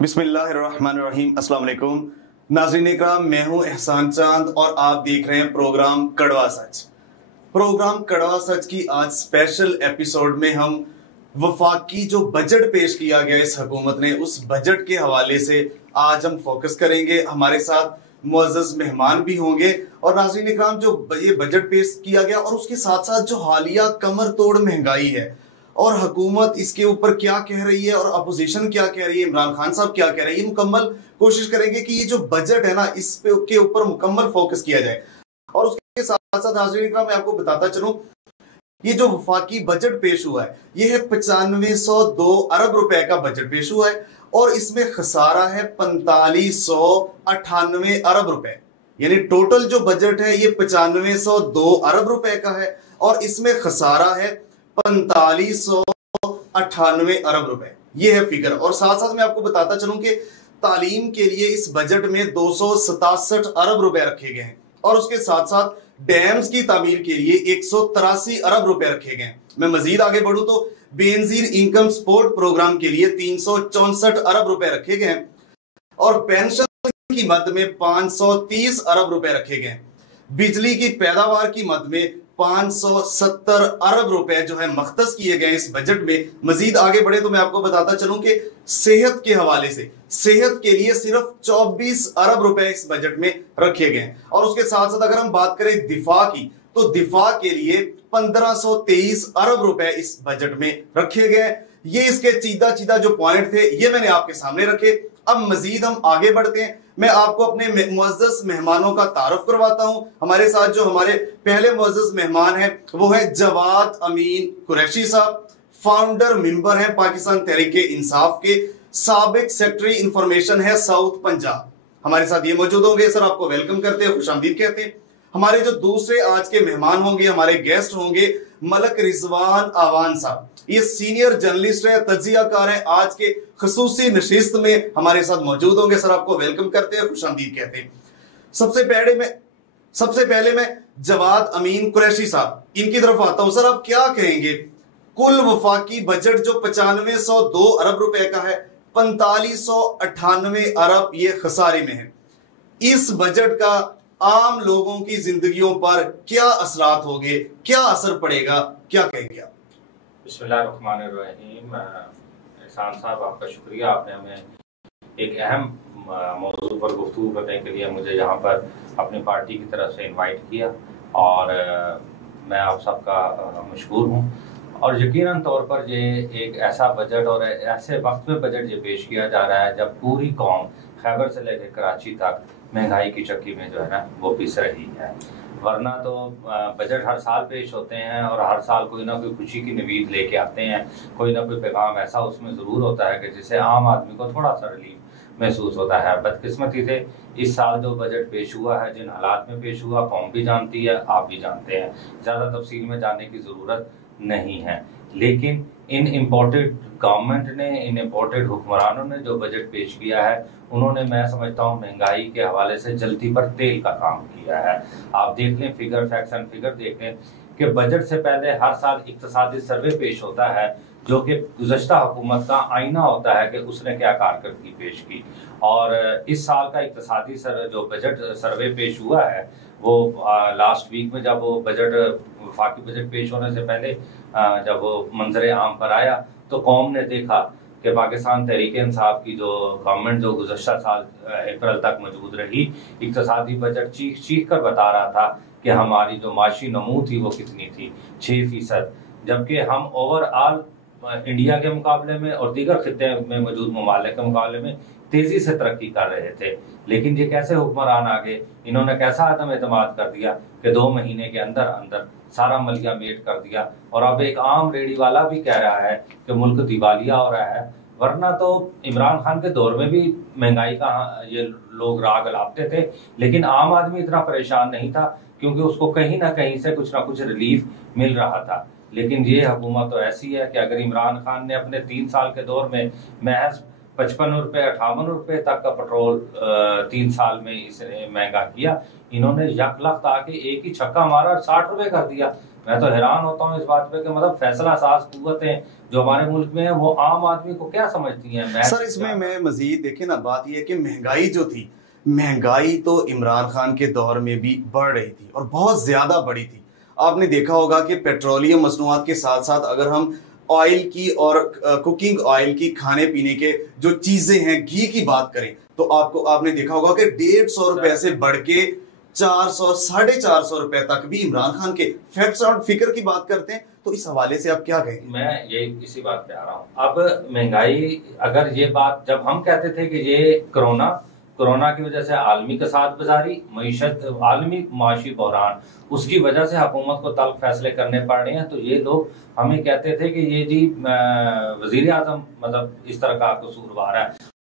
बिस्मिल्लाहिर्रहमानिर्रहीम। अस्सलाम वालेकुम नाज़रीन इकराम, मैं हूं एहसान चांद और आप देख रहे हैं प्रोग्राम कड़वा सच। प्रोग्राम कड़वा सच की आज स्पेशल एपिसोड में हम वफाकी जो बजट पेश किया गया इस हुकूमत ने, उस बजट के हवाले से आज हम फोकस करेंगे। हमारे साथ मुअज़्ज़ज़ मेहमान भी होंगे और नाज़रीन इकराम, जो ये बजट पेश किया गया और उसके साथ साथ जो हालिया कमर तोड़ महंगाई है और हुकूमत इसके ऊपर क्या कह रही है और अपोजिशन क्या कह रही है, इमरान खान साहब क्या कह रहे हैं, ये मुकम्मल कोशिश करेंगे कि ये जो बजट है ना, इस पे के ऊपर मुकम्मल फोकस किया जाए। और उसके साथ साथ नाज़रीन इकराम, मैं आपको बताता चलूं, ये जो वफाकी बजट पेश हुआ है ये है 9502 अरब रुपए का बजट पेश हुआ है और इसमें खसारा है 4598 अरब रुपए। यानी टोटल जो बजट है ये 9502 अरब रुपए का है और इसमें खसारा है 4598 अरब रुपए। ये है फिगर। और साथ साथ मैं आपको बताता चलूं कि तालीम के लिए इस बजट में 267 अरब रुपए रखे गए हैं और उसके साथ साथ डैम्स की तामीर के लिए 183 अरब रुपए रखे गए हैं। मैं मजीद आगे बढ़ूं तो बेनजीर इनकम सपोर्ट प्रोग्राम के लिए 364 अरब रुपए रखे गए हैं और पेंशन की मद में 530 अरब रुपए रखे गए। बिजली की पैदावार की मद में 570 अरब रुपए जो है मख्तस किए गए इस बजट में। मजीद आगे बढ़े तो मैं आपको बताता चलूं कि सेहत के हवाले से सेहत के लिए सिर्फ 24 अरब रुपए इस बजट में रखे गए और उसके साथ साथ अगर हम बात करें दिफा की तो दिफा के लिए 1523 अरब रुपए इस बजट में रखे गए। ये इसके चीदा चीदा जो पॉइंट थे ये मैंने आपके सामने रखे। अब मजीद हम आगे बढ़ते हैं। मैं आपको अपने मुअज़्ज़ज़ मेहमानों का तारुफ करवाता हूं। हमारे साथ जो हमारे पहले मुअज़्ज़ज़ मेहमान हैं वो है जवाद अमीन कुरैशी साहब, फाउंडर मेंबर हैं पाकिस्तान तहरीके इंसाफ के, साबिक सेक्रेटरी इंफॉर्मेशन है साउथ पंजाब। हमारे साथ ये मौजूद होंगे। सर, आपको वेलकम करते हैं, खुशामदीद कहते हैं। हमारे जो दूसरे आज के मेहमान होंगे, हमारे गेस्ट होंगे मलक रिजवान आवान साहब। ये सीनियर जर्नलिस्ट है, तज्जियाकार है, आज के खसूसी नशिस्त में हमारे साथ मौजूद होंगे। सर, आपको वेलकम करते हैं, खुशामदीद कहते हैं। सबसे पहले मैं जवाद अमीन कुरैशी साहब, इनकी तरफ आता हूं। सर, आप क्या कहेंगे, कुल वफाकी बजट जो 9502 अरब रुपए का है, 4598 अरब ये खसारे में है, इस बजट का आम लोगों की जिंदगियों पर क्या असरात होंगे, क्या असर पड़ेगा, क्या कहेंगे आप? बिस्मिल्लाहिर्रहमानिर्रहीम। एहसान साहब, आपका शुक्रिया, आपने हमें एक अहम मौजू पर गुफ्तगू करने के लिए मुझे यहाँ पर अपनी पार्टी की तरफ से इनवाइट किया और मैं आप सबका मशकूर हूँ। और यकीनन तौर पर ये एक ऐसा बजट और ऐसे वक्त में बजट ये पेश किया जा रहा है जब पूरी कौम खैबर से लेकर कराची तक महंगाई की चक्की में जो है ना वो पिस रही है। वरना तो बजट हर साल पेश होते हैं और हर साल कोई ना कोई खुशी की नवीद लेके आते हैं, कोई ना कोई पैगाम ऐसा उसमें ज़रूर होता है कि जिससे आम आदमी को थोड़ा सा रिलीफ महसूस होता है। बदकिस्मती से इस साल जो बजट पेश हुआ है, जिन हालात में पेश हुआ, कौम भी जानती है, आप भी जानते हैं, ज़्यादा तफसील में जाने की ज़रूरत नहीं है। लेकिन इन इम्पोर्टेड गवर्नमेंट ने, इन इम्पोर्टेड हुक्मरानों ने जो बजट पेश किया है, उन्होंने, मैं समझता हूँ, महंगाई के हवाले से जलती पर तेल का काम किया है। आप देख लें, फिगर, फैक्ट्स एंड फिगर देख लें कि बजट से पहले हर साल इक्तिसादी सर्वे पेश होता है जो कि गुज़श्ता हुकूमत का आईना होता है कि उसने क्या कारकर्दगी पेश की। और इस साल का इक्तिसादी जो बजट सर्वे पेश हुआ है वो लास्ट वीक में जब वो बजट, वफाकी बजट पेश होने से पहले जब वो मंजर आम पर आया तो कौम ने देखा कि पाकिस्तान तहरीक इंसाफ की जो गवर्नमेंट जो गुज़श्ता साल अप्रैल तक मौजूद रही, इक्तिसादी बजट चीख कर बता रहा था कि हमारी जो माशी नमू थी वो कितनी थी, 6%, जबकि हम ओवरऑल इंडिया के मुकाबले में और दीगर खित्ते में मौजूद ममालिक के मुकाबले में तेजी से तरक्की कर रहे थे। लेकिन ये कैसे हुक्मरान आ गए, इन्होंने कैसा आदम एतमाद कर दिया कि 2 महीने के अंदर अंदर सारा मलिया मेट कर दिया और अब एक आम रेडी वाला भी कह रहा है कि मुल्क दिवालिया हो रहा है। वरना तो इमरान खान के दौर में भी महंगाई का ये लोग राग अलापते थे, लेकिन आम आदमी इतना परेशान नहीं था क्योंकि उसको कहीं ना कहीं से कुछ ना कुछ रिलीफ मिल रहा था। लेकिन ये हुकूमत तो ऐसी है कि अगर इमरान खान ने अपने 3 साल के दौर में महज 55 रुपये 58 रुपये तक का पेट्रोल 3 साल में इसने महंगा किया, इन्होंने यक लख्त आके एक ही छक्का मारा और 60 रुपये कर दिया। मैं तो हैरान होता हूँ इस बात पे कि मतलब फैसला साज कुव्वतें जो हमारे मुल्क में है वो आम आदमी को क्या समझती हैं। सर इसमें मैं मजीद देखे ना, बात यह है कि महंगाई जो थी, महंगाई तो इमरान खान के दौर में भी बढ़ रही थी और बहुत ज्यादा बढ़ी थी। आपने देखा होगा कि पेट्रोलियम मसनूआत के साथ साथ अगर हम ऑयल की और कुकिंग ऑयल की, खाने पीने के जो चीजें हैं, घी की बात करें तो आपने देखा होगा कि 150 रुपए से बढ़ के 400 450 रुपए तक भी इमरान खान के फैक्ट्स और फिक्र की बात करते हैं। तो इस हवाले से आप क्या कहेंगे? मैं ये इसी बात पे आ रहा हूँ। अब महंगाई, अगर ये बात जब हम कहते थे कि ये कोरोना की वजह से आलमी कसाद बाजारी, मईशत, आलमी माशी बहरान, उसकी वजह से हुकूमत को तल्ख फैसले करने पड़ रहे हैं, तो ये लोग हमें कहते थे कि ये जी वजीर आजम मतलब इस तरह का कसूरवार है,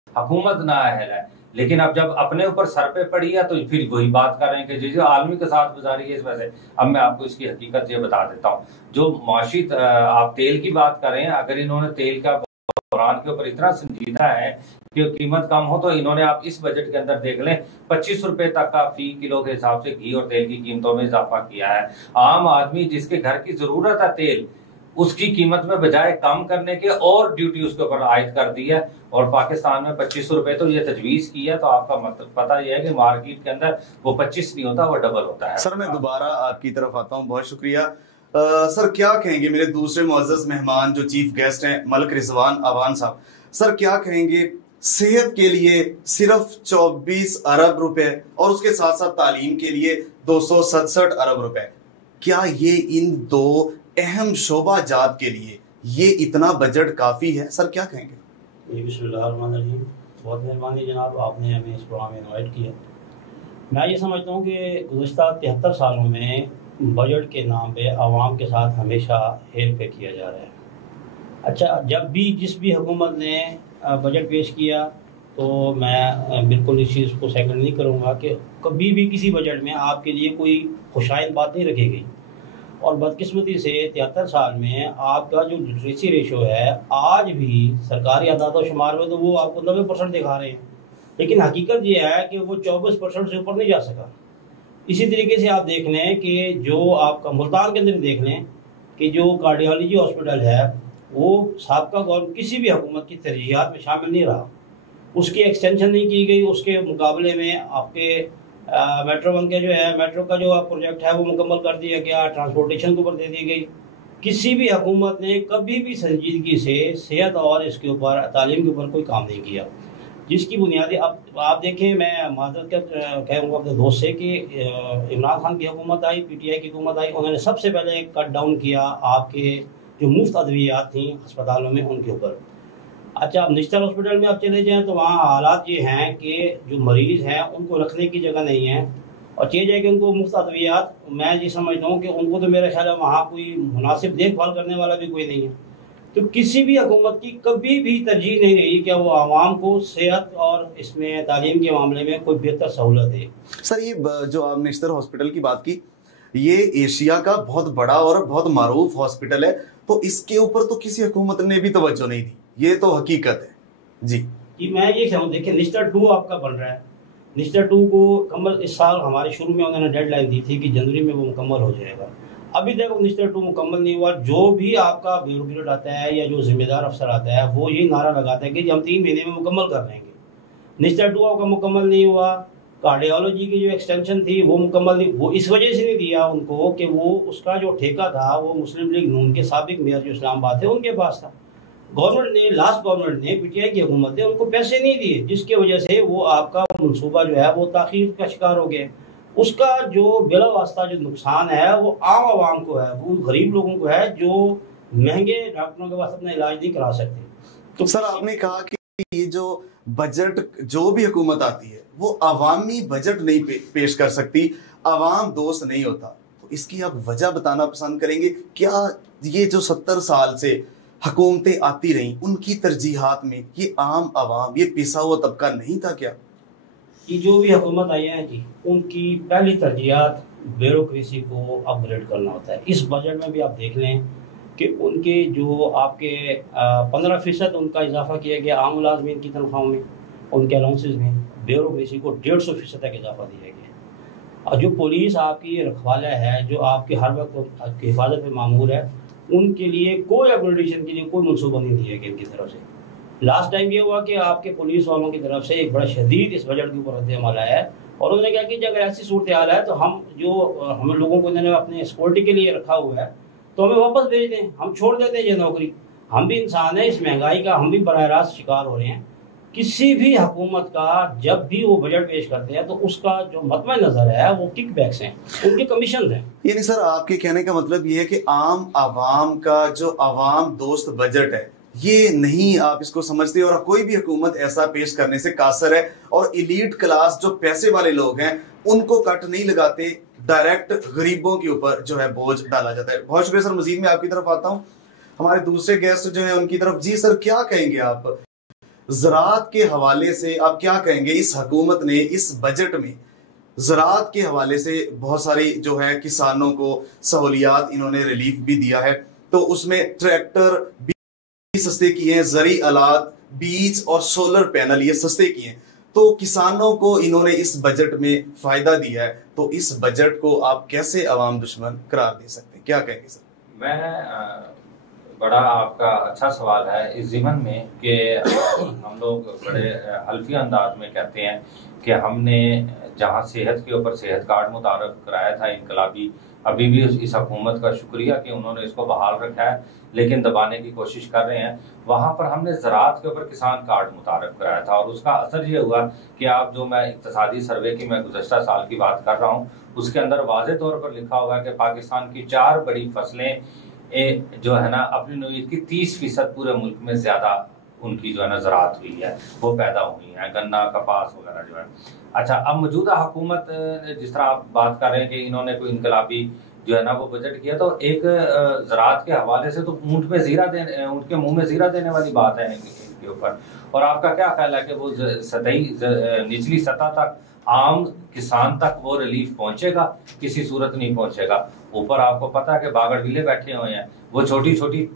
हुकूमत नाअहल है। लेकिन अब जब अपने ऊपर सर पे पड़ी है तो फिर वही बात कर रहे हैं कि जो आलमी के साथ गुजारी है इस वजह से। अब मैं आपको इसकी हकीकत ये बता देता हूँ। जो माशी आप तेल की बात कर रहे हैं, अगर इन्होंने तेल का बहरान के ऊपर इतना संजीदा है कि कीमत कम हो, तो इन्होंने आप इस बजट के अंदर देख लें 25 रुपए तक का फी किलो के हिसाब से घी और तेल की कीमतों में इजाफा किया है। आम आदमी जिसके घर की जरूरत है तेल, उसकी कीमत में बजाय कम करने के और ड्यूटी उसके ऊपर आयद कर दी है। और पाकिस्तान में 25 रुपए तो ये तजवीज की है, तो आपका मतलब पता यह है कि मार्केट के अंदर वो 25 नहीं होता, वो डबल होता है। सर मैं दोबारा आपकी तरफ आता हूँ, बहुत शुक्रिया। सर क्या कहेंगे मेरे दूसरे मुअज़्ज़ज़ मेहमान जो चीफ गेस्ट हैं मलिक रिजवान अवान साहब, सर क्या कहेंगे सेहत के लिए सिर्फ 24 अरब रुपए और उसके साथ साथ तालीम के लिए 267 अरब रुपए, क्या ये इन दो अहम शोबा जात के लिए ये इतना बजट काफी है? सर क्या कहेंगे? बिस्मिल्लाहिर्रहमानिर्रहीम। बहुत मेहरबानी जनाब, आपने हमें इस प्रोग्राम में इन्वाइट किया। मैं ये समझता हूँ कि गुज़श्ता 73 सालों में बजट के नाम पे आवाम के साथ हमेशा हेर फेर किया जा रहा है। अच्छा, जब भी जिस भी हुकूमत ने बजट पेश किया तो मैं बिल्कुल इस चीज़ को सेकंड नहीं करूँगा कि कभी भी किसी बजट में आपके लिए कोई खुशाइन बात नहीं रखी गई। और बदकिस्मती से 73 साल में आपका जो लिटरेसी रेशो है आज भी सरकारी आदाद शुमार में तो वो आपको 90% दिखा रहे हैं, लेकिन हकीकत ये है कि वो 24% से ऊपर नहीं जा सका। इसी तरीके से आप देख लें कि जो आपका मुल्तान के अंदर देख लें कि जो कार्डियोलॉजी हॉस्पिटल है वो साबका गवर्नमेंट किसी भी हुकूमत की तरजीहात में शामिल नहीं रहा, उसकी एक्सटेंशन नहीं की गई। उसके मुकाबले में आपके मेट्रो वन के जो है मेट्रो का जो प्रोजेक्ट है वो मुकम्मल कर दिया गया, ट्रांसपोर्टेशन के ऊपर दे दी गई। किसी भी हुकूमत ने कभी भी संजीदगी से सेहत और इसके ऊपर तालीम के ऊपर कोई काम नहीं किया, जिसकी बुनियादी अब आप देखें। मैं माजरत कहूँगा अपने दोस्त से कि इमरान खान की हुकूमत आई, PTI की हुकूमत आई, उन्होंने सबसे पहले कट डाउन किया आपके जो मुफ्त अद्वियात थी अस्पतालों में उनके ऊपर। अच्छा, अब निश्चित हॉस्पिटल में आप चले जाएं तो वहाँ हालात ये हैं कि जो मरीज़ हैं उनको रखने की जगह नहीं है, और चले जाए कि उनको मुफ्त अद्वियात, मैं ये समझता हूँ कि उनको तो मेरा ख्याल है वहाँ कोई मुनासिब देखभाल करने वाला भी कोई नहीं है। तो किसी भी हुकूमत की कभी भी तरजीह नहीं रही कि वो आवाम को सेहत और इसमें तालीम के मामले में कोई बेहतर सहूलत है। सर ये जो आप नेशनल हॉस्पिटल की बात की, ये एशिया का बहुत बड़ा और बहुत मारूफ हॉस्पिटल है, तो इसके ऊपर तो किसी हुकूमत ने भी तवज्जो नहीं दी, ये तो हकीकत है जी। कि मैं ये कहूँ, देखिए निस्टर 2 आपका बन रहा है। निस्टर 2 को कमल इस साल हमारे शुरू में उन्होंने डेडलाइन दी थी कि जनवरी में वो मुकम्मल हो जाएगा। अभी तक वो निस्टर 2 मुकम्मल नहीं हुआ। जो भी आपका ब्यूरोक्रेट आता है या जो जिम्मेदार अफसर आता है वो ये नारा लगाता है कि हम 3 महीने में मुकम्मल कर लेंगे। निस्टर 2 आपका मुकम्मल नहीं हुआ। कार्डियोलॉजी की जो एक्सटेंशन थी वो मुकम्मल नहीं, वो इस वजह से नहीं दिया उनको कि वो उसका जो ठेका था वो मुस्लिम लीग नून के साबिक मेयर जो इस्लामाबाद थे उनके पास था। गवर्नमेंट ने, लास्ट गवर्नमेंट ने, PTI की हुकूमत ने उनको पैसे नहीं दिए, जिसके वजह से वो आपका मनसूबा जो है वो ताख़ीर का शिकार हो गया। उसका जो बिला वास्ता जो नुकसान है वो आम आवाम को है, वो गरीब लोगों को है जो महंगे डॉक्टरों के पास अपना इलाज नहीं करा सकते। तो सर आपने कहा कि ये जो बजट जो भी हुकूमत आती है वो अवामी बजट नहीं पेश कर सकती, अवाम दोस्त नहीं होता, तो इसकी आप वजह बताना पसंद करेंगे? क्या ये जो 70 साल से हुकूमतें आती रहीं उनकी तरजीहात में ये आम आवाम, ये पिसा हुआ तबका नहीं था क्या? कि जो भी हुकूमत आई है जी उनकी पहली तरजीहात ब्यूरोक्रेसी को अपग्रेड करना होता है। इस बजट में भी आप देख लें कि उनके जो आपके 15% उनका इजाफा किया गया आम मुलाजमीन की तनख्वाहों में, उनके अलाउंसेज में। ब्यूरोक्रेसी को 150% तक इजाफा दिया गया। और जो पुलिस आपकी रखवाला है, जो आपके हर वक्त आपकी हिफाजत में मामूर है, उनके लिए कोई अपग्रेडेशन के लिए कोई मनसूबा नहीं दिया गया इनकी तरफ से। लास्ट टाइम ये हुआ कि आपके पुलिस वालों की तरफ से एक बड़ा शदीद इस बजट के ऊपर रद्द-ए-अमल आया है और उन्होंने कहा कि अगर ऐसी सूरत हाल है तो हम लोगों को इन्होंने अपने सिक्योरिटी के लिए रखा हुआ है तो हमें वापस भेज दें, हम छोड़ देते हैं ये नौकरी। हम भी इंसान हैं, इस महंगाई का हम भी बराह रास्त शिकार हो रहे हैं। किसी भी हुकूमत का जब भी वो बजट पेश करते हैं तो उसका जो मतवा नज़र है वो किक बैक्स हैं, उनके कमीशन हैं। यानी सर आपके कहने का मतलब ये है कि आम आवाम का जो आवाम दोस्त बजट है ये नहीं आप इसको समझते, और कोई भी हुकूमत ऐसा पेश करने से कासर है, और इलीट क्लास जो पैसे वाले लोग हैं उनको कट नहीं लगाते, डायरेक्ट गरीबों के ऊपर जो है बोझ डाला जाता है। बहुत शुक्रिया सर। मजीद में आपकी तरफ आता हूं, हमारे दूसरे गेस्ट जो है उनकी तरफ। जी सर, क्या कहेंगे आप ज़राअत के हवाले से, आप क्या कहेंगे इस हुकूमत ने इस बजट में ज़राअत के हवाले से बहुत सारी जो है किसानों को सहूलियात इन्होंने रिलीफ भी दिया है, तो उसमें ट्रैक्टर भी सस्ते किए हैं, ज़री आलात, बीज और सोलर पैनल ये सस्ते किए हैं, तो किसानों को इन्होंने इस बजट में फायदा दिया है, तो इस बजट को आप कैसे अवाम दुश्मन करार दे सकते हैं, क्या कहेंगे सर? मैं बड़ा आपका अच्छा सवाल है इस ज़िमन में कि हम लोग बड़े हल्फी अंदाज में कहते हैं कि हमने जहां सेहत के ऊपर सेहत कार्ड मुतारफ कराया था इनकलाबी, अभी भी इस हुकूमत का शुक्रिया कि उन्होंने इसको बहाल रखा है, लेकिन दबाने की कोशिश कर रहे हैं। वहां पर हमने ज़राअत के ऊपर किसान कार्ड मुतारफ कराया था, और उसका असर ये हुआ कि आप जो मैं इक्तिसादी सर्वे की मैं गुज़श्ता साल की बात कर रहा हूँ, उसके अंदर वाज़े तौर पर लिखा हुआ है कि पाकिस्तान की 4 बड़ी फसलें जो है ना अपनी नौईयत की 30% पूरे मुल्क में ज्यादा उनकी जो है ना ज़राअत हुई है, वो पैदा हुई है, गन्ना, कपास वगैरह जो है। अच्छा, अब मौजूदा हुकूमत जिस तरह आप बात कर रहे हैं कि इन्होंने कोई इनकलाबी जो है ना वो बजट किया, तो एक ज़राअत के हवाले से तो ऊँट के मुंह में ज़ीरा देने वाली बात है इनके ऊपर। और आपका क्या ख्याल है कि वो सतही निचली सतह तक आम किसान तक वो रिलीफ पहुंचेगा? किसी सूरत नहीं पहुंचेगा। ऊपर आपको पता है कि बागड़ बिले बैठे हुए हैं, वो छोटी छोटी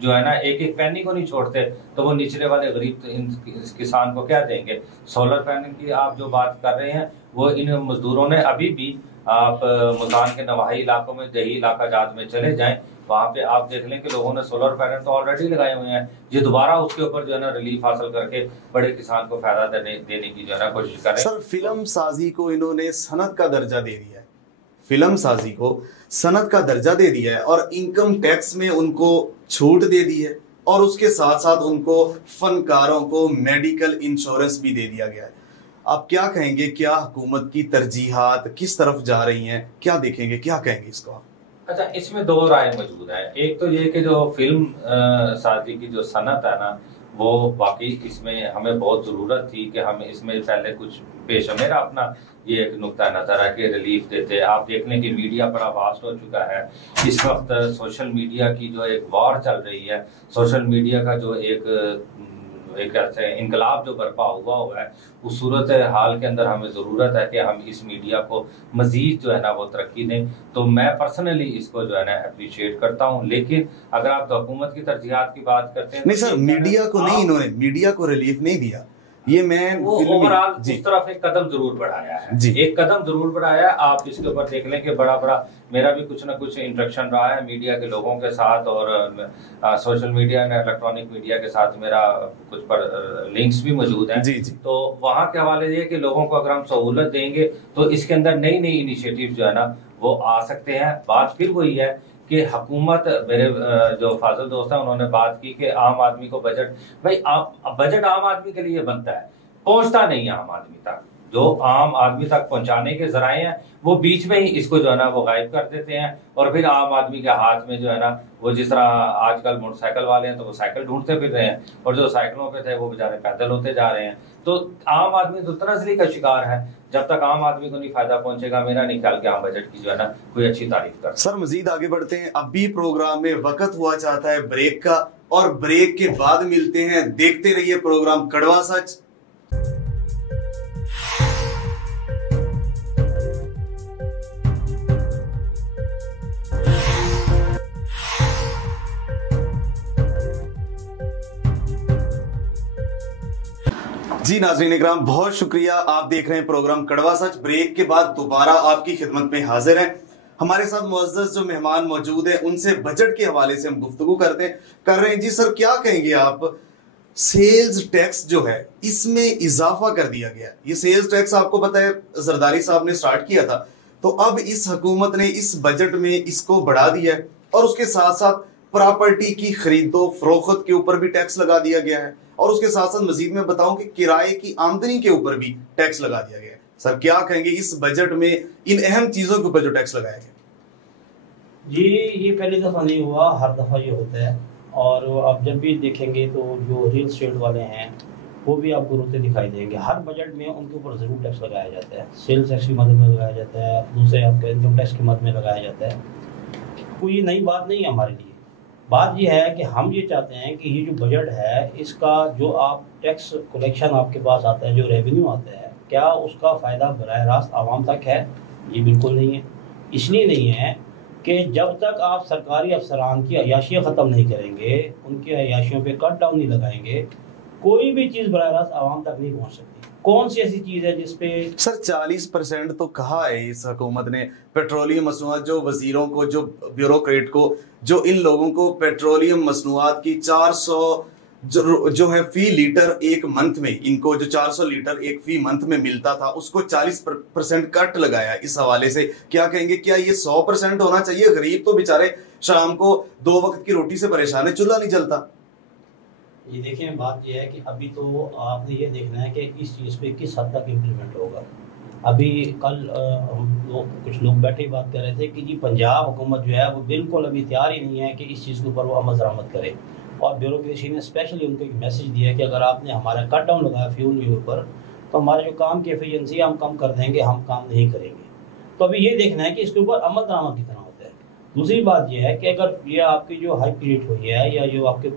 जो है ना एक एक पैनी को नहीं छोड़ते, तो वो निचले वाले गरीब किसान को क्या देंगे? सोलर पैनल की आप जो बात कर रहे हैं वो इन मजदूरों ने अभी भी, आप मुल्तान के नवाही इलाकों में, दही इलाका जात में चले जाएं, वहाँ पे आप देख लें कि लोगों ने सोलर पैनल तो ऑलरेडी लगाए हुए हैं, ये दोबारा उसके ऊपर जो है ना रिलीफ हासिल करके बड़े किसान को फायदा देने की जो है ना कोशिश कर रहे हैं। सर, फिल्म साजी को इन्होंने सनत का दर्जा दे दिया है, फिल्म साजी को सनत का दर्जा दे दिया है, और इनकम टैक्स में उनको छूट दे दी है, और उसके साथ साथ उनको फनकारों को मेडिकल इंश्योरेंस भी दे दिया गया है। आप क्या कहेंगे, क्या हुकूमत की तरजीहात किस तरफ जा रही हैं, क्या देखेंगे, क्या कहेंगे इसको आप? अच्छा, इसमें 2 राय मौजूद है। एक तो ये कि जो फिल्म साजी की जो सनत है ना, वो वाकई इसमें हमें बहुत ज़रूरत थी कि हम इसमें पहले कुछ पेश, मेरा अपना ये एक नुक्ता नज़र है कि रिलीफ देते। आप देख लें कि मीडिया बड़ा वास्ट हो चुका है इस वक्त, सोशल मीडिया की जो एक वॉर चल रही है, सोशल मीडिया का जो एक ऐसे इनकलाब जो बर्पा हुआ है, उस सूरत हाल के अंदर हमें ज़रूरत है कि हम इस मीडिया को मज़ीद जो है ना वो तरक्की दें। तो मैं पर्सनली इसको जो है ना अप्रिशिएट करता हूँ, लेकिन अगर आप हुकूमत की तरजीहात की बात करते हैं, नहीं सर, मीडिया को नहीं, इन्होंने मीडिया को रिलीफ नहीं दिया, ये मैं ओवरऑल उस तरफ एक कदम जरूर बढ़ाया है, एक कदम जरूर बढ़ाया है। आप इसके ऊपर देख लें कि बड़ा मेरा भी कुछ ना कुछ इंटरेक्शन रहा है मीडिया के लोगों के साथ, और सोशल मीडिया और इलेक्ट्रॉनिक मीडिया के साथ मेरा कुछ पर लिंक्स भी मौजूद हैं। तो वहाँ के हवाले ये कि लोगों को अगर हम सहूलत देंगे तो इसके अंदर नई नई इनिशिएटिव जो है ना वो आ सकते हैं। बात फिर वही है कि हुकूमत, मेरे जो फाजिल दोस्त हैं उन्होंने बात की कि आम आदमी को बजट, भाई बजट आम आदमी के लिए बनता है, पहुंचता नहीं है आम आदमी तक। जो आम आदमी तक पहुंचाने के जराए हैं वो बीच में ही इसको जो है ना वो गायब कर देते हैं, और फिर आम आदमी के हाथ में जो है ना वो, जिस तरह आजकल मोटरसाइकिल वाले हैं तो वो साइकिल ढूंढते फिर रहे हैं, और जो साइकिलों पे थे वो बेचारे पैदल होते जा रहे हैं। तो आम आदमी तो तनज़ली का शिकार है। जब तक आम आदमी को नहीं फायदा पहुंचेगा, मेरा नहीं ख्याल कि आम बजट की जो है ना कोई अच्छी तारीफ कर। सर, मजीद आगे बढ़ते हैं। अभी प्रोग्राम में वक्त हुआ चाहता है ब्रेक का, और ब्रेक के बाद मिलते हैं। देखते रहिए प्रोग्राम कड़वा सच। जी नाज़रीन इकराम, बहुत शुक्रिया। आप देख रहे हैं प्रोग्राम कड़वा सच। ब्रेक के बाद दोबारा आपकी खिदमत में हाजिर हैं। हमारे साथ मुअज़्ज़ज़ जो मेहमान मौजूद हैं, उनसे बजट के हवाले से हम गुफ्तगू कर रहे हैं। जी सर, क्या कहेंगे आप? सेल्स टैक्स जो है इसमें इजाफा कर दिया गया। ये सेल्स टैक्स आपको पता है जरदारी साहब ने स्टार्ट किया था, तो अब इस हुकूमत ने इस बजट में इसको बढ़ा दिया है और उसके साथ साथ प्रॉपर्टी की खरीदो फरोख्त के ऊपर भी टैक्स लगा दिया गया है और उसके साथ साथ मजीद में बताऊं कि किराए की आमदनी के ऊपर भी टैक्स लगा दिया गया है। सर क्या कहेंगे इस बजट में इन अहम चीजों के ऊपर जो टैक्स लगाया गया? जी, ये पहली दफ़ा नहीं हुआ, हर दफ़ा ये होता है। और आप जब भी देखेंगे तो जो रियल स्टेट वाले हैं वो भी आपको रोते दिखाई देंगे। हर बजट में उनके ऊपर ज़रूर टैक्स लगाया जाता है। सेल्स टैक्स की मद में लगाया जाता है, दूसरे आपके इनकम टैक्स की मद में लगाया जाता है। कोई नई बात नहीं है हमारे लिए। बात ये है कि हम ये चाहते हैं कि ये जो बजट है इसका जो आप टैक्स कलेक्शन आपके पास आता है, जो रेवेन्यू आता है, क्या उसका फ़ायदा बराह रास्त आवाम तक है? ये बिल्कुल नहीं है। इसलिए नहीं है कि जब तक आप सरकारी अफसरान की अय्याशियाँ ख़त्म नहीं करेंगे, उनकी अय्याशियों पे कट डाउन नहीं लगाएंगे, कोई भी चीज़ बराह रास्त आवाम तक नहीं पहुँच सकती। कौन सी ऐसी चीज़ है जिसपे सर 40% तो कहा है इस हुकूमत ने पेट्रोलियम मसनूआत, जो वजीरों को, जो ब्यूरोक्रेट को, जो इन लोगों को पेट्रोलियम मसनूआत की 400 जो है फी लीटर एक मंथ में, इनको जो 400 लीटर एक फी मंथ में मिलता था उसको 40% कट लगाया। इस हवाले से क्या कहेंगे? क्या ये 100% होना चाहिए? गरीब तो बेचारे शाम को 2 वक्त की रोटी से परेशान है, चूल्हा नहीं जलता। ये देखिए, बात ये है कि अभी तो आपने ये देखना है कि इस चीज़ पे किस हद तक इम्प्लीमेंट होगा। अभी कल कुछ लोग बैठे ही बात कर रहे थे कि जी पंजाब हुकूमत जो है वो बिल्कुल अभी तैयार ही नहीं है कि इस चीज़ के ऊपर वो अमल दरामद करे। और ब्यूरोक्रेसी ने स्पेशली उनको एक मैसेज दिया कि अगर आपने हमारा कट डाउन लगाया फ्यूल के ऊपर तो हमारे जो काम की एफिशिएंसी हम कम कर देंगे, हम काम नहीं करेंगे। तो अभी ये देखना है कि इसके ऊपर अमल दरामद कितना होता है। दूसरी बात यह है कि अगर ये आपकी जो हाई पीरियड हुई है या जो आपके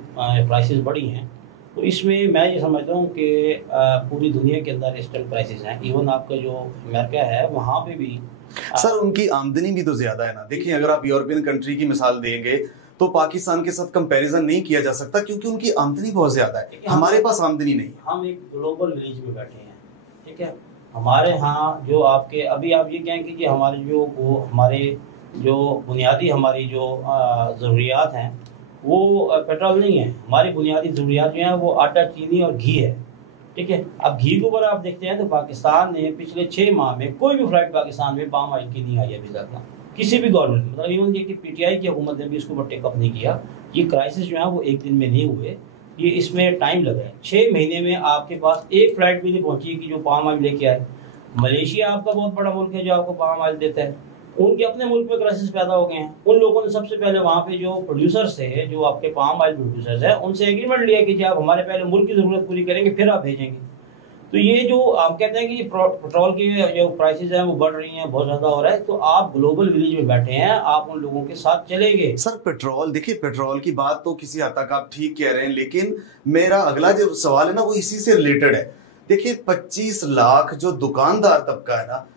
प्राइसेस बढ़ी हैं, तो इसमें मैं ये समझता हूँ कि पूरी दुनिया के अंदर इंस्टेंट प्राइसेस हैं। इवन आपका जो अमेरिका है वहाँ पे भी सर उनकी आमदनी भी तो ज्यादा है ना। देखिए, अगर आप यूरोपियन कंट्री की मिसाल देंगे तो पाकिस्तान के साथ कंपैरिजन नहीं किया जा सकता क्योंकि उनकी आमदनी बहुत ज्यादा है, हमारे पास आमदनी नहीं। हम एक ग्लोबल विलेज में बैठे हैं, ठीक है। हमारे यहाँ जो आपके अभी आप ये कहें कि हमारे जो बुनियादी हमारी जो ज़रूरियात हैं वो पेट्रोल नहीं है। हमारी बुनियादी ज़रूरियात जो हैं वो आटा, चीनी और घी है, ठीक है। अब घी के ऊपर आप देखते हैं तो पाकिस्तान ने पिछले 6 माह में कोई भी फ्लाइट पाकिस्तान में पाम ऑयल की नहीं आई अभी तक ना, किसी भी गवर्नमेंट, मतलब इवन ये कि पीटीआई की हुकूमत ने भी इसको ऊपर टेकअप नहीं किया। ये क्राइसिस जो है वो एक दिन में नहीं हुए, ये इसमें टाइम लगा है। 6 महीने में आपके पास एक फ्लाइट भी नहीं पहुंची कि जो पाम ऑयल लेके आए। मलेशिया आपका बहुत बड़ा मुल्क है जो आपको पाम ऑयल देता है, उनके अपने मुल्क में क्राइसिस पैदा हो गए हैं। उन लोगों ने सबसे पहले वहाँ पे जो प्रोड्यूसर्स थे, जो आपके पाम ऑयल प्रोड्यूसर्स हैं, उनसे एग्रीमेंट लिया कि आप हमारे पहले मुल्क की ज़रूरत पूरी करेंगे फिर आप भेजेंगे। तो ये जो आप कहते हैं कि पेट्रोल की जो प्राइसेस हैं वो बढ़ रही हैं, बहुत ज़्यादा हो रहा है, तो आप ग्लोबल विलेज में बैठे हैं, आप उन लोगों के साथ चलेंगे। सर पेट्रोल, देखिए पेट्रोल की बात तो किसी हद तक आप ठीक कह रहे हैं, लेकिन मेरा अगला जो सवाल है ना वो इसी से रिलेटेड है। देखिए 25 लाख जो दुकानदार तबका है ना,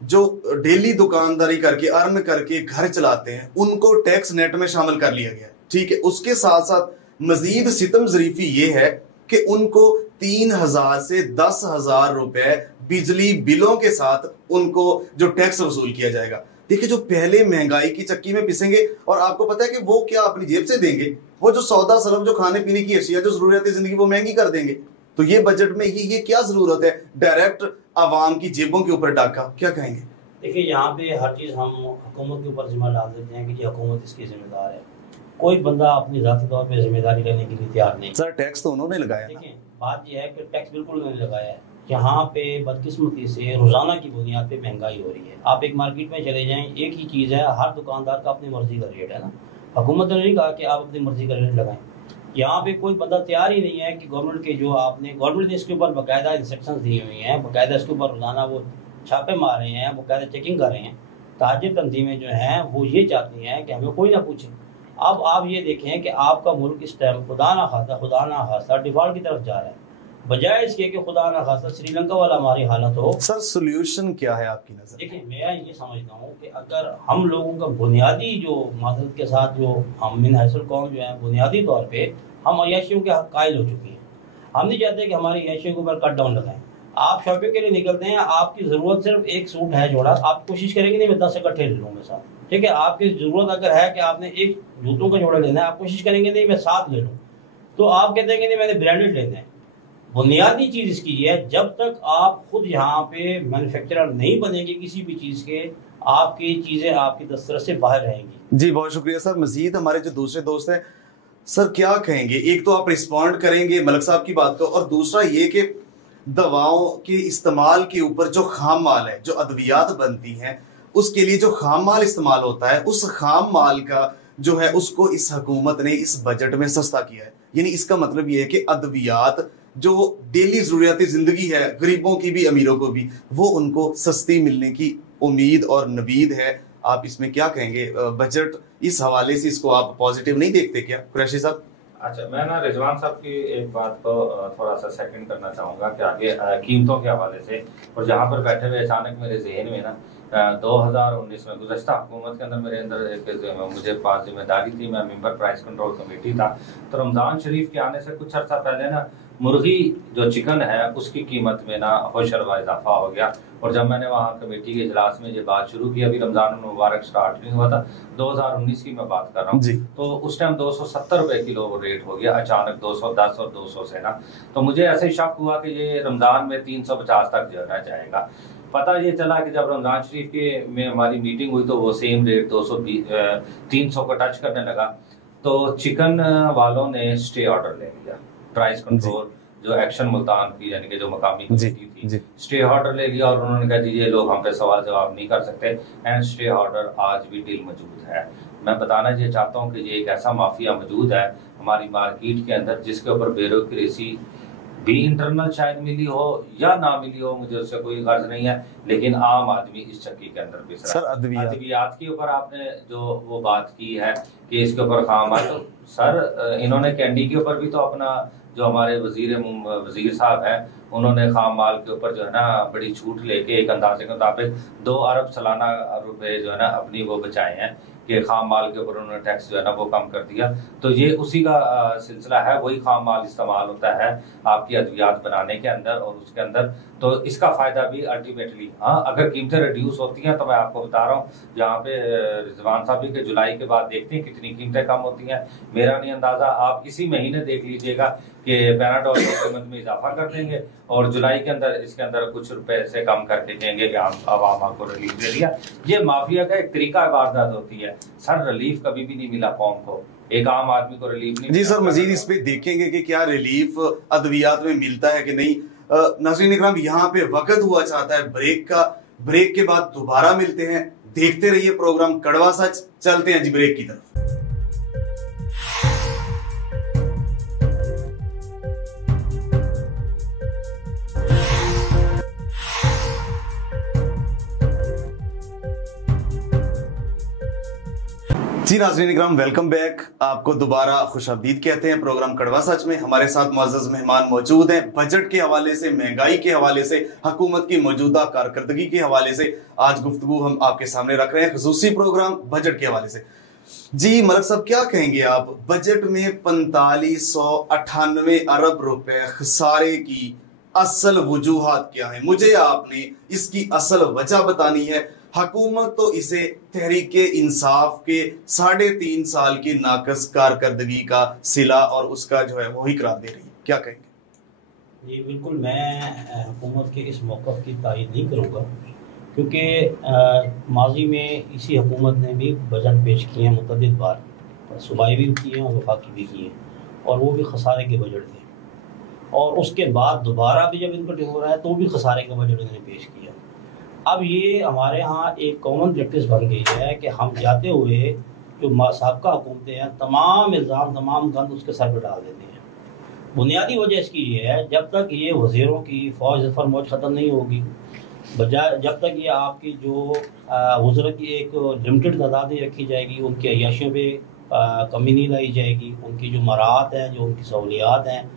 जो डेली दुकानदारी करके अर्न करके घर चलाते हैं, उनको टैक्स नेट में शामिल कर लिया गया, ठीक है। उसके साथ साथ मजीद सितम जरीफी ये है कि उनको 3,000 से 10,000 रुपए बिजली बिलों के साथ उनको जो टैक्स वसूल किया जाएगा। देखिए जो पहले महंगाई की चक्की में पिसेंगे और आपको पता है कि वो क्या अपनी जेब से देंगे, वो जो सौदा सलम, जो खाने पीने की अशिया, जो जरूरत है जिंदगी, वो महंगी कर देंगे। तो ये बजट में ये क्या जरूरत है डायरेक्ट आवाम की जेबों के ऊपर डाका? क्या कहेंगे? देखिए यहाँ पे हर चीज़ हम हुकूमत के ऊपर जिम्मा डाल देते हैं कि ये हुकूमत इसकी जिम्मेदार है। कोई बंदा अपनी ज़ाती तौर पे जिम्मेदारी लेने के लिए तैयार नहीं। सर टैक्स तो उन्होंने लगाया। देखिए बात यह है कि टैक्स बिल्कुल उन्होंने लगाया है। यहाँ पे बदकिस्मती से रोज़ाना की बुनियाद पे महंगाई हो रही है। आप एक मार्केट में चले जाएं, एक ही चीज़ है, हर दुकानदार का अपनी मर्जी का रेट है ना। हुकूमत ने नहीं कहा कि आप अपनी मर्जी का रेट लगाएं। यहाँ पे कोई बंदा तैयार ही नहीं है कि गवर्नमेंट के जो गवर्नमेंट ने इसके ऊपर बाकायदा इंस्ट्रक्शंस दी हुई हैं, बाकायदा इसके ऊपर रोज़ाना वो छापे मार रहे हैं, बाकायदा चेकिंग कर रहे हैं। ताजिर तंजीमें जो हैं वो ये चाहती हैं कि हमें कोई ना पूछे। अब आप ये देखें कि आपका मुल्क इस टाइम खुदा ना खासा डिफॉल्ट की तरफ जा रहा है, बजाय इसके कि खुदा ना खासा श्रीलंका वाला हमारी हालत हो। सर सोल्यूशन क्या है आपकी नजर? देखिए मैं ये समझता हूँ कि अगर हम लोगों का बुनियादी जो माजरत के साथ जो हम मिन हैसल कौम जो है बुनियादी तौर पे हम अय्याशियों के कायल हो चुके हैं। हम नहीं चाहते कि हमारी ऐशियों के ऊपर कट डाउन लगाएं। आप शॉपिंग के लिए निकलते हैं, आपकी ज़रूरत सिर्फ एक सूट है जोड़ा, आप कोशिश करेंगे नहीं मैं 10 इकट्ठे ले लूँ मैं साथ, ठीक है। आपकी ज़रूरत अगर है कि आपने एक जूतों का जोड़ा लेना है, आप कोशिश करेंगे नहीं मैं 7 ले लूँ, तो आप कहते हैं कि नहीं मैंने ब्रांडेड लेना है। बुनियादी चीज़ इसकी ये है, जब तक आप खुद यहाँ पे मैन्युफैक्चरर नहीं बनेंगे किसी भी चीज़ के, आपकी चीज़ें आपकी दस्तरस से बाहर रहेंगी। जी बहुत शुक्रिया सर। मजीद हमारे जो दूसरे दोस्त हैं सर क्या कहेंगे? एक तो आप रिस्पॉन्ड करेंगे मलक साहब की बात को, और दूसरा ये कि दवाओं के इस्तेमाल के ऊपर जो खाम माल है, जो अद्वियात बनती हैं, उसके लिए जो खाम माल इस्तेमाल होता है, उस खाम माल का जो है उसको इस हुकूमत ने इस बजट में सस्ता किया है। यानी इसका मतलब ये है कि अद्वियात जो डेली जरूरियाती जिंदगी है, गरीबों की भी अमीरों को भी, वो उनको सस्ती मिलने की उम्मीद और नवीद है। आप इसमें क्या कहेंगे? बजट इस हवाले से इसको आप पॉजिटिव नहीं देखते क्या कुरैशी साहब? अच्छा, मैं ना रिजवान साहब की एक बात को थोड़ा सा सेकंड करना चाहूँगा कि आगे कीमतों के हवाले से, और जहाँ पर बैठे हुए अचानक मेरे जहन में ना 2019 में गुज़श्ता हुकूमत के अंदर मेरे अंदर एक मुझे पास जिम्मेदारी थी, मैं मेंबर प्राइस कंट्रोल कमेटी था। तो रमज़ान शरीफ के आने से कुछ अर्सा पहले ना मुर्गी जो चिकन है उसकी कीमत में ना होशरवा इजाफा हो गया। और जब मैंने वहाँ कमेटी के इजलास में ये बात शुरू की, अभी रमज़ान मुबारक स्टार्ट नहीं हुआ था, 2019 की मैं बात कर रहा हूँ, तो उस टाइम 270 रुपये किलो रेट हो गया अचानक 210 और 200 से ना। तो मुझे ऐसे शक हुआ कि ये रमज़ान में 350 तक जो है जाएगा। पता ये चला कि जब रमज़ान शरीफ के में हमारी मीटिंग हुई तो वो सेम रेट 300 को टच करने लगा। तो चिकन वालों ने स्टे ऑर्डर ले लिया, प्राइस कंट्रोल जो एक्शन मुल्तान की यानी कि जो मकामी कमेटी थी, स्टे ऑर्डर ले लिया और उन्होंने कहा जी ये लोग हम पे सवाल जवाब नहीं कर सकते, एंड स्टे ऑर्डर आज भी डील मौजूद है। मैं बताना ये चाहता हूँ कि ये एक ऐसा माफिया मौजूद है हमारी मार्केट के अंदर जिसके ऊपर ब्यूरोक्रेसी भी इंटरनल शायद मिली हो या ना मिली हो, मुझे उससे कोई गर्ज नहीं है, लेकिन आम आदमी इस चक्की के अंदर पिस रहा है। अद्वियात के ऊपर आपने जो वो बात की है कि इसके ऊपर काम है, तो सर इन्होंने कैंडी के ऊपर भी तो अपना जो हमारे वजीर साहब हैं उन्होंने खाम माल के ऊपर जो है ना बड़ी छूट लेके एक अंदाजे के मुताबिक 2 अरब सालाना रुपए जो है ना अपनी वो बचाए हैं कि खाम माल के ऊपर उन्होंने टैक्स जो है ना वो कम कर दिया। तो ये उसी का सिलसिला है, वही खाम माल इस्तेमाल होता है आपकी अद्वियात बनाने के अंदर और उसके अंदर, तो इसका फायदा भी अल्टीमेटली, हाँ अगर कीमतें रिड्यूस होती हैं तो मैं आपको बता रहा हूँ यहाँ पे रिजवान साहब के जुलाई के बाद देखते हैं कितनी कीमतें कम होती हैं। मेरा नहीं अंदाजा, आप इसी महीने देख लीजिएगा कि पैनाडोल की कीमत में इजाफा कर देंगे और जुलाई के अंदर इसके अंदर कुछ रुपए से कम करके देंगे कि आवाम को रिलीफ दे दिया। ये माफिया का एक तरीका वारदात होती है सर, रिलीफ कभी भी नहीं मिला कौम को, एक आम आदमी को रिलीफ नहीं। जी सर, मजीद इस पे देखेंगे कि क्या रिलीफ अद्वियात में मिलता है कि नहीं। नाज़रीन इकराम, यहाँ पे वक्त हुआ चाहता है ब्रेक का, ब्रेक के बाद दोबारा मिलते हैं। देखते रहिए प्रोग्राम कड़वा सच। चलते हैं जी ब्रेक की तरफ। जी नाज़रीन इकराम, वेलकम बैक। आपको दोबारा खुशामदीद कहते हैं प्रोग्राम कड़वा सच में। हमारे साथ मुअज़्ज़ज़ मेहमान मौजूद हैं। बजट के हवाले से, महंगाई के हवाले से, हुकूमत की मौजूदा कारकर्दगी के हवाले से आज गुफ्तगू हम आपके सामने रख रहे हैं, खुसूसी प्रोग्राम बजट के हवाले से। जी मलक साहब, क्या कहेंगे आप? बजट में 4598 अरब रुपए खसारे की असल वजूहात क्या है? मुझे आपने इसकी असल वजह बतानी है। हुकूमत तो इसे तहरीक इंसाफ के 3.5 साल की नाकस कारकर्दगी का सिला और उसका जो है वही करार दे रही है, क्या कहेंगे? जी बिल्कुल, मैं हुकूमत के इस मौक़िफ़ की तायीद नहीं करूँगा, क्योंकि माजी में इसी हुकूमत ने भी बजट पेश किए हैं मुतअद्दिद बार, सूबाई भी किए हैं और वफाकी भी किए हैं, और वो भी खसारे के बजट थे। और उसके बाद दोबारा भी जब इनको हो रहा है तो भी खसारे का बजट इन्होंने पेश किया। अब ये हमारे यहाँ एक कॉमन प्रैक्टिस बन गई है कि हम जाते हुए जो साबका हुकूमतें हैं तमाम इल्ज़ाम, तमाम गंद उसके सर पर डाल देते हैं। बुनियादी वजह इसकी ये है, जब तक ये वज़ीरों की फ़ौज फरमौज ख़त्म नहीं होगी, बजाय जब तक ये आपकी जो वज़रा की एक लिमिटेड तादाद नहीं रखी जाएगी, उनकी अय्याशियों पर कमी नहीं लाई जाएगी, उनकी जो मराहत हैं, जो उनकी सहूलियात हैं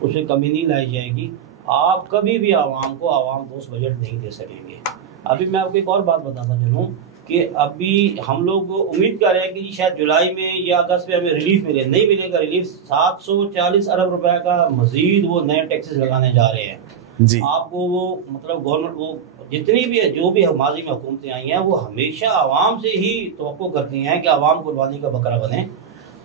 उसमें कमी नहीं लाई जाएगी, आप कभी भी आवाम को आवाम दोस्त बजट नहीं दे सकेंगे। अभी मैं आपको एक और बात बताता चलूँ कि अभी हम लोग उम्मीद कर रहे हैं कि शायद जुलाई में या अगस्त में हमें रिलीफ मिले, नहीं मिलेगा रिलीफ। 740 अरब रुपए का मजीद वो नए टैक्सेस लगाने जा रहे हैं जी। आपको। वो मतलब गवर्नमेंट वो जितनी भी है, जो भी माजी में हुकूमतें आई हैं, वो हमेशा आवाम से ही तवक्को करती हैं कि आवाम कुर्बानी का बकरा बने।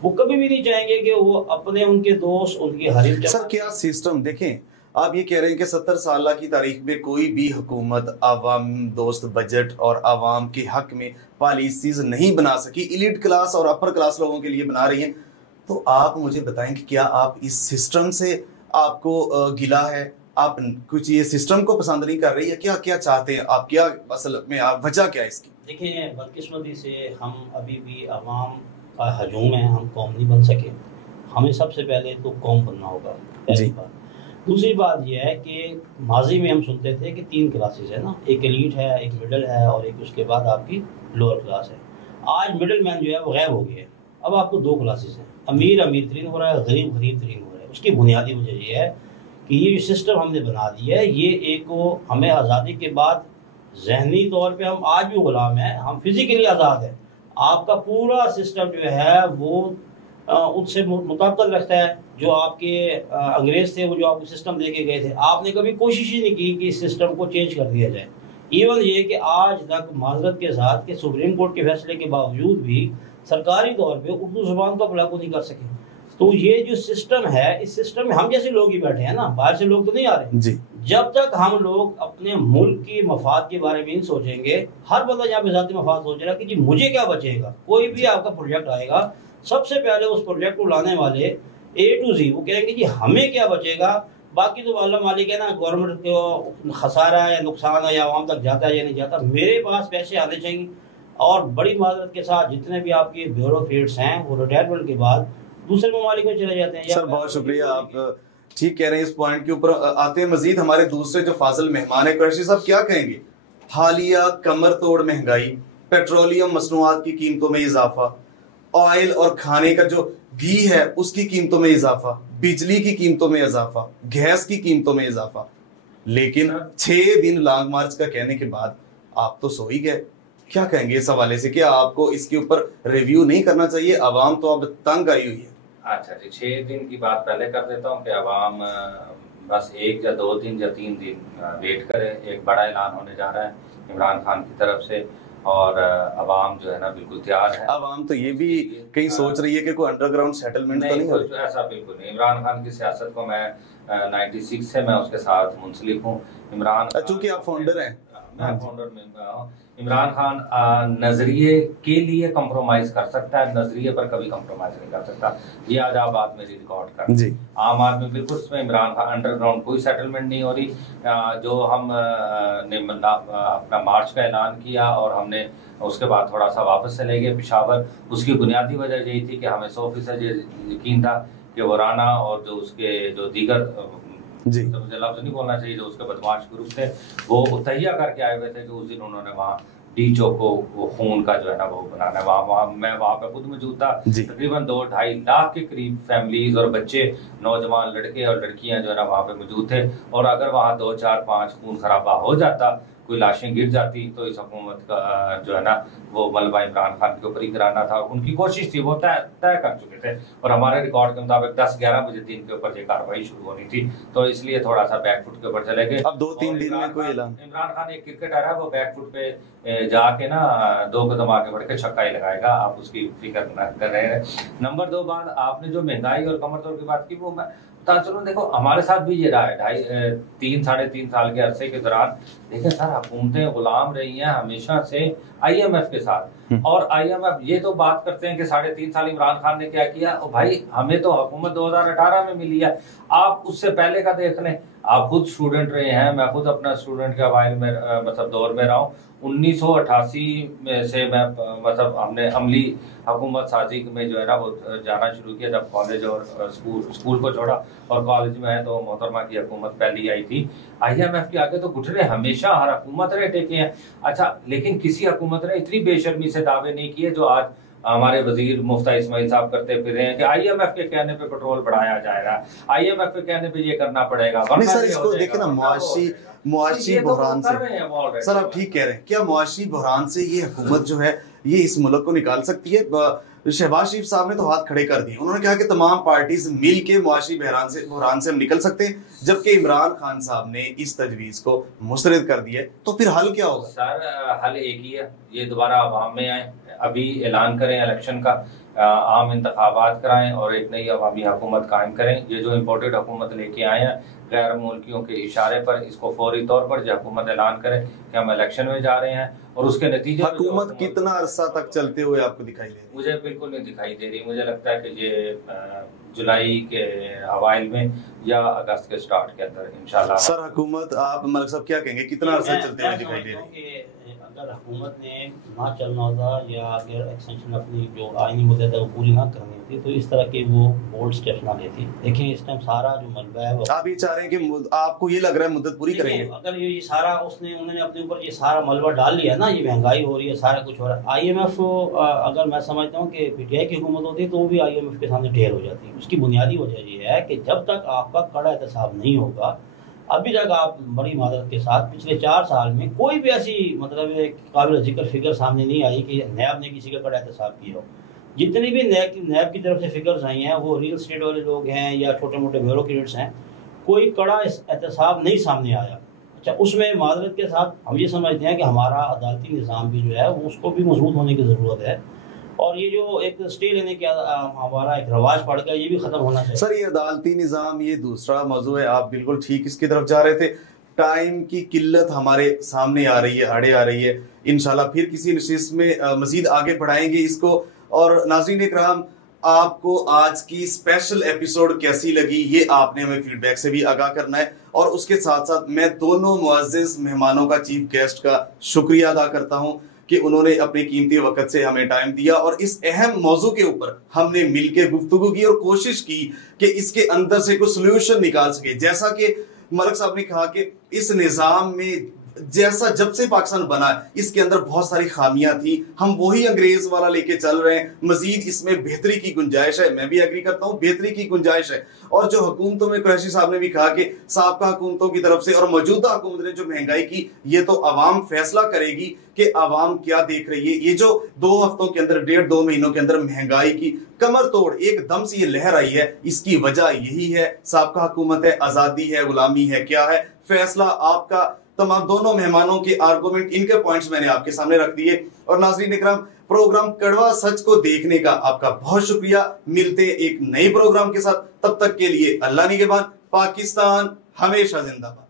वो कभी भी नहीं चाहेंगे कि वो अपने उनके दोस्त उनके हरीफ। सर क्या सिस्टम देखें, आप ये कह रहे हैं कि 70 साल की तारीख में कोई भी हुकूमत आवाम दोस्त बजट और आवाम के हक में पॉलिसीज नहीं बना सकी, इलीट क्लास और अपर क्लास लोगों के लिए बना रही हैं। तो आप मुझे बताएं कि क्या आप इस सिस्टम से आपको गिला है, आप कुछ ये सिस्टम को पसंद नहीं कर रही है, क्या क्या चाहते हैं आप, क्या असल में आप वजह क्या है इसकी? देखिए, बदकिस्मती से हम अभी भी आवाम का हजूम है, हम कौम नहीं बन सके। हमें सबसे पहले तो कौम बनना होगा, पहली बात। दूसरी बात यह है कि माजी में हम सुनते थे कि 3 क्लासेस है ना, एक एलीट है, एक मिडल है और एक उसके बाद आपकी लोअर क्लास है। आज मिडल मैन जो है वो गायब हो गया है। अब आपको 2 क्लासेस हैं, अमीर अमीर तरीन हो रहा है, गरीब गरीब तरीन हो रहा है। उसकी बुनियादी वजह यह है कि ये जो सिस्टम हमने बना दिया है, ये एक को हमें आज़ादी के बाद जहनी तौर पे हम आज भी गुलाम हैं, हम फिजिकली आज़ाद हैं। आपका पूरा सिस्टम जो है वो उससे मुताबिक रखता है। जो आपके अंग्रेज थे वो जो आपको सिस्टम दे के गए थे, आपने कभी कोशिश ही नहीं की कि इस सिस्टम को चेंज कर दिया जाए। इवन ये कि आज तक माजरत के साथ कि सुप्रीम कोर्ट के फैसले के बावजूद भी सरकारी तौर पे उर्दू जुबान को लागू नहीं कर सके। तो ये जो सिस्टम है, इस सिस्टम में हम जैसे लोग ही बैठे हैं ना, बाहर से लोग तो नहीं आ रहे जी। जब तक हम लोग अपने मुल्क की मफाद के बारे में नहीं सोचेंगे, हर बंदा यहाँ पे जाती मफाद सोच रहा है कि जी मुझे क्या बचेगा। कोई भी आपका प्रोजेक्ट आएगा, सबसे पहले उस प्रोजेक्ट को लाने वाले A to Z वो कहेंगे जी हमें क्या बचेगा, बाकी तो अल्लाह मालिक है ना, गवर्नमेंट को खसारा है या नुकसान है या आवाम तक जाता है या नहीं जाता, मेरे पास पैसे आने चाहिए। और बड़ी माजरत के साथ जितने भी आपके ब्यूरोक्रेट्स हैं वो रिटायरमेंट के बाद दूसरे ममालिक में चले जाते हैं। सर बहुत शुक्रिया, आप ठीक कह रहे हैं। इस पॉइंट के ऊपर आते हैं मजीद हमारे दूसरे जो फाजिल मेहमान है, कुरैशी साहब क्या कहेंगे? हालिया कमर तोड़ महंगाई, पेट्रोलियम मसनूआत की कीमतों में इजाफा, ऑयल और खाने का जो घी है उसकी कीमतों में इजाफा, बिजली की कीमतों में इजाफा, गैस की कीमतों में इजाफा, लेकिन 6 दिन लॉन्ग मार्च का कहने के बाद आप तो सो ही गए। क्या कहेंगे इस हवाले से? क्या आपको इसके ऊपर रिव्यू नहीं करना चाहिए? आवाम तो अब तंग आई हुई है। अच्छा जी, 6 दिन की बात पहले कर देता हूँ कि आवाम बस 1 या 2 दिन या 3 दिन वेट करे। एक बड़ा ऐलान होने जा रहा है इमरान खान की तरफ से और आवाम जो है ना बिल्कुल तैयार है। आवाम तो ये भी कहीं सोच रही है कि कोई अंडरग्राउंड सेटलमेंट तो नहीं हो रहा? ऐसा बिल्कुल नहीं। इमरान खान की सियासत को मैं 96 से मैं उसके साथ मुंसलिक हूँ। इमरान चूंकि आप फाउंडर हैं, मैं फाउंडर में इमरान खान नजरिए के लिए कंप्रोमाइज कर सकता है, नजरिए पर कभी कंप्रोमाइज नहीं कर सकता। ये आज आप बात मेरी रिकॉर्ड कर जी। आम आदमी बिल्कुल इसमें इमरान खान अंडरग्राउंड कोई सेटलमेंट नहीं हो रही। जो हम ने अपना मार्च का ऐलान किया और हमने उसके बाद थोड़ा सा वापस चले गए पेशावर, उसकी बुनियादी वजह यही थी कि हमें 100% यकीन था कि वो राना और जो उसके जो दीगर जी तो मुझे लफ्ज नहीं बोलना चाहिए, जो उसके बदमाश ग्रुप थे वो तहिया करके आए हुए थे कि उस दिन उन्होंने वहाँ डीचो को वो खून का जो है ना वो बनाना है। वहाँ मैं वहाँ पे खुद मौजूद था। तकरीबन 2-2.5 लाख के करीब फैमिलीज और बच्चे, नौजवान लड़के और लड़कियां जो है ना वहाँ पे मौजूद थे। और अगर वहाँ 2-4-5 खून खराबा हो जाता, कोई लाशें गिर जाती, तो इस हुकूमत का जो है ना वो मलबा इमरान खान के ऊपर ही कराना था। उनकी कोशिश थी, वो तय कर चुके थे और हमारे रिकॉर्ड के मुताबिक 10-11 बजे दिन के ऊपर ये कार्रवाई शुरू होनी थी। तो इसलिए थोड़ा सा बैकफुट के ऊपर चले गए। अब 2-3 दिन में कोई ऐलान? इमरान खान एक क्रिकेटर है, वो बैकफुट पे जाके ना 2 कदम आगे बढ़ के छक्का ही लगाएगा, आप उसकी फिक्र न कर रहे हैं। नंबर 2 बात, आपने जो महंगाई और कमर तोड़ की बात की, वो मैं चलो देखो हमारे साथ भी ये रहा है 3-3.5 साल के अरसे के दौरान। देखिए सर, हुकूमतें गुलाम रही हैं हमेशा से IMF के साथ। और IMF ये तो बात करते हैं कि 3.5 साल इमरान खान ने क्या किया। और भाई हमें तो हुकूमत 2018 में मिली है, आप उससे पहले का देख लें। आप खुद स्टूडेंट रहे हैं, मैं खुद अपना स्टूडेंट के वाइल में मतलब दौर में रहा हूँ। 1988 में से मैं मतलब हमने अमली हुकूमत साजी में जो है ना वो जाना शुरू किया, जब कॉलेज और स्कूल को छोड़ा और कॉलेज में है तो मोहतरमा की हुकूमत पहली आई थी। IMF के आगे तो घुटने हमेशा हर हुकूमत ने टेके हैं। अच्छा, लेकिन किसी हुकूमत ने इतनी बेशर्मी से दावे नहीं किए जो आज हमारे वजीर मुफ्ता इस्माइल साहब करते फिर रहे हैं कि IMF के कहने पे पेट्रोल बढ़ाया जाएगा, IMF के कहने पे ये करना पड़ेगा। नहीं सर, इसको देखे ना मुआशी बुहरान से, सर आप ठीक कह रहे हैं, क्या मुआशी बुहरान से ये हुकूमत जो है ये इस मुल्क को निकाल सकती है? शहबाज शरीफ साहब ने तो हाथ खड़े कर दिए, उन्होंने कहा कि तमाम पार्टीज मिल के मुआशी बुहरान से हम निकल सकते हैं, जबकि इमरान खान साहब ने इस तजवीज को मुस्तरद कर दिया। तो फिर हल क्या होगा? सर हल एक ही है, ये दोबारा अवाम में आए, अभी ऐलान करें इलेक्शन का, आम इंतखाबात कराएं और एक नई अवामी हुकूमत कायम करें। ये जो इम्पोर्टेड हुकूमत लेके आए हैं गैर मुल्कियों के इशारे पर, इसको फौरी तौर पर जो हुकूमत ऐलान करें कि हम इलेक्शन में जा रहे हैं, और उसके नतीजे हुकूमत कितना अरसा तक चलते हुए आपको दिखाई दे रही है? मुझे बिल्कुल नहीं दिखाई दे रही। मुझे लगता है कि ये जुलाई के अवाइल में या अगस्त के स्टार्ट के अंदर इंशाल्लाह। सर हुकूमत, आप मलिक साहब क्या कहेंगे, कितना अरसा चलते हुए दिखाई दे रही है? अगर हुकूमत ने ना चलना होता या अगर एक्सटेंशन अपनी जो आईनी मुद्दत है वो पूरी ना करनी होती तो इस तरह के वो बोल्ड स्टेप्स ना लेती। देखिए इस टाइम सारा जो मलबा है वो, आप ये चाह रहे हैं कि आपको ये लग रहा है मुद्दत पूरी करेंगे? अगर ये सारा उन्होंने अपने ऊपर ये सारा मलबा डाल लिया ना, ये महंगाई हो रही है, सारा कुछ हो रहा है, IMF अगर मैं समझता हूँ कि PTI की हुकूमत होती तो वो भी IMF के सामने ढेर हो जाती। उसकी बुनियादी वजह ये है कि जब तक आपका कड़ा एहतसाब नहीं होगा, अभी तक आप बड़ी मादत के साथ पिछले 4 साल में कोई भी ऐसी मतलब काबिल जिक्र फिगर सामने नहीं आई कि नैब ने किसी का कड़ा एहतसाब किया हो। जितनी भी नैब की तरफ से फिगर्स आई हैं वो रियल स्टेट वाले लोग हैं या छोटे मोटे ब्यूरोक्रेट्स हैं, कोई कड़ा एहतसाब नहीं सामने आया। अच्छा, उसमें मादरत के साथ हम ये समझते हैं कि हमारा अदालती निज़ाम भी जो है वो उसको भी मजबूत होने की ज़रूरत है, और ये जो एक स्टे लेने के हमारा एक रवाज पड़ गया ये भी खत्म होना चाहिए। सर ये अदालती निज़ाम ये दूसरा मौजू है, आप बिल्कुल ठीक इसकी तरफ जा रहे थे। टाइम की किल्लत हमारे सामने आ रही है, आड़े आ रही है, इंशाल्लाह फिर किसी नशिस्त में मजीद आगे बढ़ाएंगे इसको। और नाज़रीन इकराम, आपको आज की स्पेशल एपिसोड कैसी लगी ये आपने हमें फीडबैक से भी आगाह करना है, और उसके साथ साथ मैं दोनों मुअज़्ज़िज़ मेहमानों का, चीफ गेस्ट का शुक्रिया अदा करता हूं कि उन्होंने अपने कीमती वक्त से हमें टाइम दिया और इस अहम मौजू के ऊपर हमने मिलकर गुफ्तगू की और कोशिश की कि इसके अंदर से कुछ सोल्यूशन निकाल सके। जैसा कि मलिक साहब ने कहा कि इस निज़ाम में जैसा जब से पाकिस्तान बना इसके अंदर बहुत सारी खामियां थी, हम वही अंग्रेज वाला लेके चल रहे हैं, मजीद इसमें बेहतरी की गुंजाइश है। मैं भी एग्री करता हूं, बेहतरी की गुंजाइश है। और जो हुकूमतों में कुरैशी साहब ने भी कहा कि साबका हुकूमतों की तरफ से और मौजूदा हुकूमत ने जो महंगाई की, ये तो अवाम फैसला करेगी कि अवाम क्या देख रही है। ये जो 2 हफ्तों के अंदर, 1.5-2 महीनों के अंदर महंगाई की कमर तोड़ एकदम से ये लहर आई है, इसकी वजह यही है, साबका हुकूमत है, आजादी है, गुलामी है, क्या है, फैसला आपका। तमाम दोनों मेहमानों के आर्गुमेंट, इनके पॉइंट्स मैंने आपके सामने रख दिए। और नाज़रीन इकराम, प्रोग्राम कड़वा सच को देखने का आपका बहुत शुक्रिया। मिलते एक नए प्रोग्राम के साथ, तब तक के लिए अल्लाह निगहबान। पाकिस्तान हमेशा जिंदाबाद।